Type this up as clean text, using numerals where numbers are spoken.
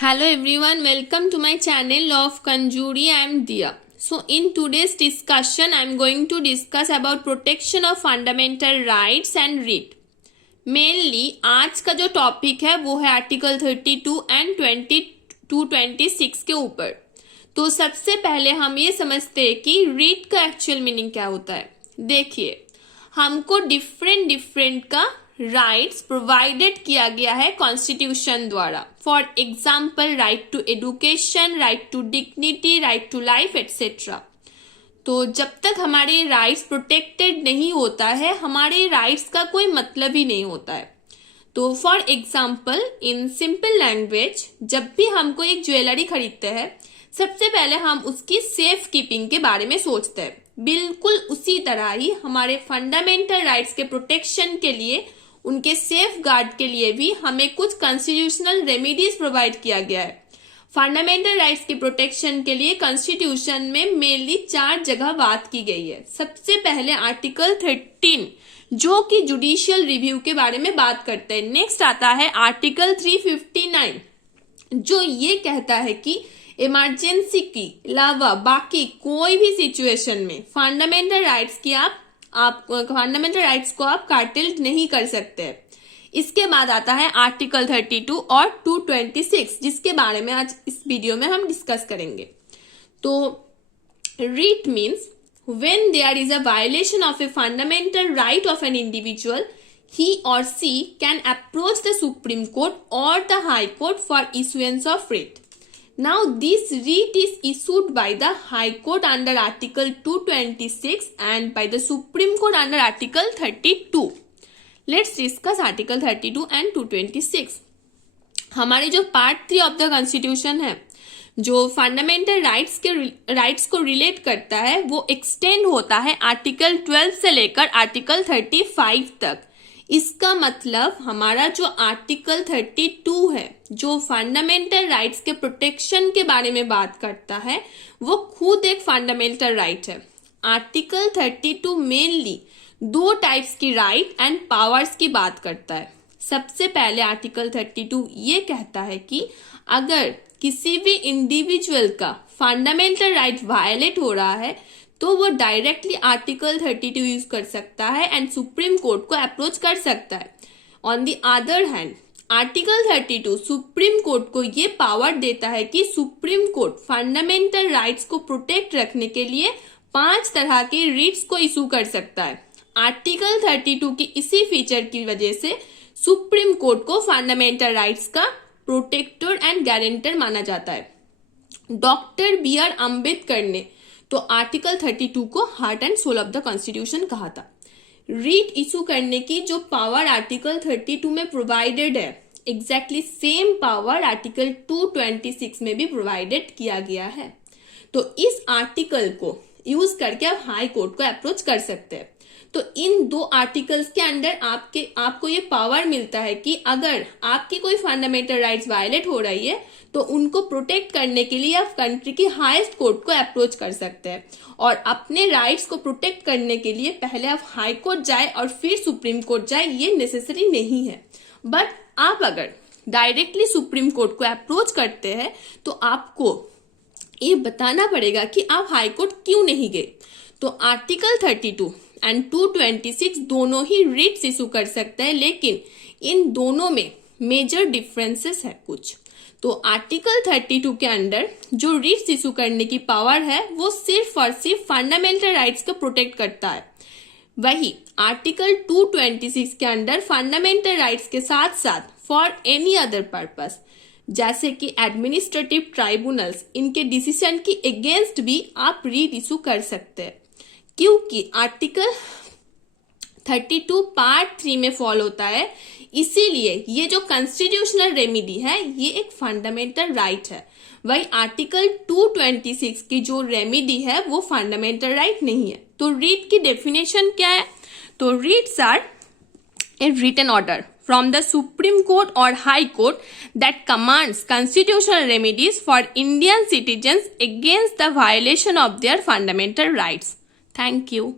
Hello everyone, welcome to my channel Law of Conjury. I am Dia. So in today's discussion, I am going to discuss about protection of fundamental rights and writ. Mainly आज का जो topic है वो है article 32 and 26 के ऊपर. तो सबसे पहले हम ये समझते हैं कि रीट का एक्चुअल मीनिंग क्या होता है. देखिए, हमको डिफरेंट का राइट्स प्रोवाइडेड किया गया है कॉन्स्टिट्यूशन द्वारा. For example, right to education, right to dignity, right to life etcetera. तो जब तक हमारे राइट्स प्रोटेक्टेड नहीं होता है, हमारे राइट्स का कोई मतलब ही नहीं होता है. तो for example, in simple language, जब भी हमको एक ज्वेलरी खरीदते हैं, सबसे पहले हम उसकी सेफ कीपिंग के बारे में सोचते हैं. बिल्कुल उसी तरह ही हमारे फंडामेंटल राइट्स के प्रोटेक्शन के लिए, उनके सेफ गार्ड के लिए भी हमें कुछ कॉन्स्टिट्यूशनल रेमेडीज प्रोवाइड किया गया है. फंडामेंटल राइट्स के प्रोटेक्शन के लिए कॉन्स्टिट्यूशन में मेनली 4 जगह बात की गई है. सबसे पहले आर्टिकल 13 जो कि जुडिशियल रिव्यू के बारे में बात करते हैं. नेक्स्ट आता है आर्टिकल 359 जो ये कहता है कि इमरजेंसी के अलावा बाकी कोई भी सिचुएशन में फंडामेंटल राइट्स की फंडामेंटल राइट्स को आप कार्टेल नहीं कर सकते. इसके बाद आता है आर्टिकल 32 और 226 जिसके बारे में आज इस वीडियो में हम डिस्कस करेंगे. तो writ means when there is a violation of a fundamental right of an individual, he or she can approach the Supreme Court or the High Court for issuance of writ. Now this writ is issued by the High Court under Article 226 and by the Supreme Court under Article 32. Let's discuss Article 32 and 226. हमारे जो part 3 of the constitution है, जो fundamental rights को relate करता है, वो extend होता है आर्टिकल 12 से लेकर आर्टिकल 35 तक. इसका मतलब हमारा जो आर्टिकल 32 है, जो फंडामेंटल राइट्स के प्रोटेक्शन के बारे में बात करता है, वो खुद एक फंडामेंटल राइट है. आर्टिकल 32 मेनली 2 टाइप्स की राइट एंड पावर्स की बात करता है. सबसे पहले आर्टिकल 32 ये कहता है कि अगर किसी भी इंडिविजुअल का फंडामेंटल राइट वायलेट हो रहा है तो वो डायरेक्टली आर्टिकल 32 यूज कर सकता है एंड सुप्रीम कोर्ट को अप्रोच कर सकता है. On the other hand, article 32 supreme court को ये पावर देता है कि सुप्रीम कोर्ट फंडामेंटल राइट्स को प्रोटेक्ट रखने के लिए 5 तरह के रिट्स को इशू कर सकता है. आर्टिकल 32 की इसी फीचर की वजह से सुप्रीम कोर्ट को फंडामेंटल राइट्स का प्रोटेक्टर एंड गारंटर माना जाता है. Doctor B.R. अम्बेडकर ने तो आर्टिकल 32 को heart and soul of the constitution कहा था. रीट इशू करने की जो पावर आर्टिकल 32 में प्रोवाइडेड है, एग्जैक्टली सेम पावर आर्टिकल 226 में भी प्रोवाइडेड किया गया है. तो इस आर्टिकल को यूज करके आप हाई कोर्ट को अप्रोच कर सकते हैं. तो इन 2 आर्टिकल्स के अंडर आपको ये पावर मिलता है कि अगर आपकी कोई फंडामेंटल राइट्स वायलेट हो रही है तो उनको प्रोटेक्ट करने के लिए आप कंट्री की हाईएस्ट कोर्ट को अप्रोच कर सकते हैं. और अपने राइट्स को प्रोटेक्ट करने के लिए पहले आप हाई कोर्ट जाए और फिर सुप्रीम कोर्ट जाए, ये नेसेसरी नहीं है. बट आप अगर डायरेक्टली सुप्रीम कोर्ट को अप्रोच करते हैं तो आपको ये बताना पड़ेगा कि आप हाई कोर्ट क्यों नहीं गए. तो आर्टिकल 32 एंड 226 दोनों ही रिट्स इशू कर सकते हैं, लेकिन इन दोनों में मेजर डिफरेंसेस है कुछ. तो आर्टिकल 32 के अंडर जो रिट्स इशू करने की पावर है वो सिर्फ और सिर्फ फंडामेंटल राइट्स को प्रोटेक्ट करता है. वही आर्टिकल 226 के अंडर फंडामेंटल राइट्स के साथ साथ फॉर एनी अदर पर्पस, जैसे कि एडमिनिस्ट्रेटिव ट्राइब्यूनल्स, इनके डिसीजन की अगेंस्ट भी आप रिट इशू कर सकते हैं. क्योंकि आर्टिकल 32 पार्ट 3 में फॉलो होता है, इसीलिए ये जो कॉन्स्टिट्यूशनल रेमेडी है ये एक फंडामेंटल राइट है. वही आर्टिकल 226 की जो रेमेडी है वो फंडामेंटल राइट नहीं है. तो रीट की डेफिनेशन क्या है? तो writs are a written order from the Supreme Court or High Court that commands constitutional remedies for Indian citizens against the violation of their fundamental rights. Thank you.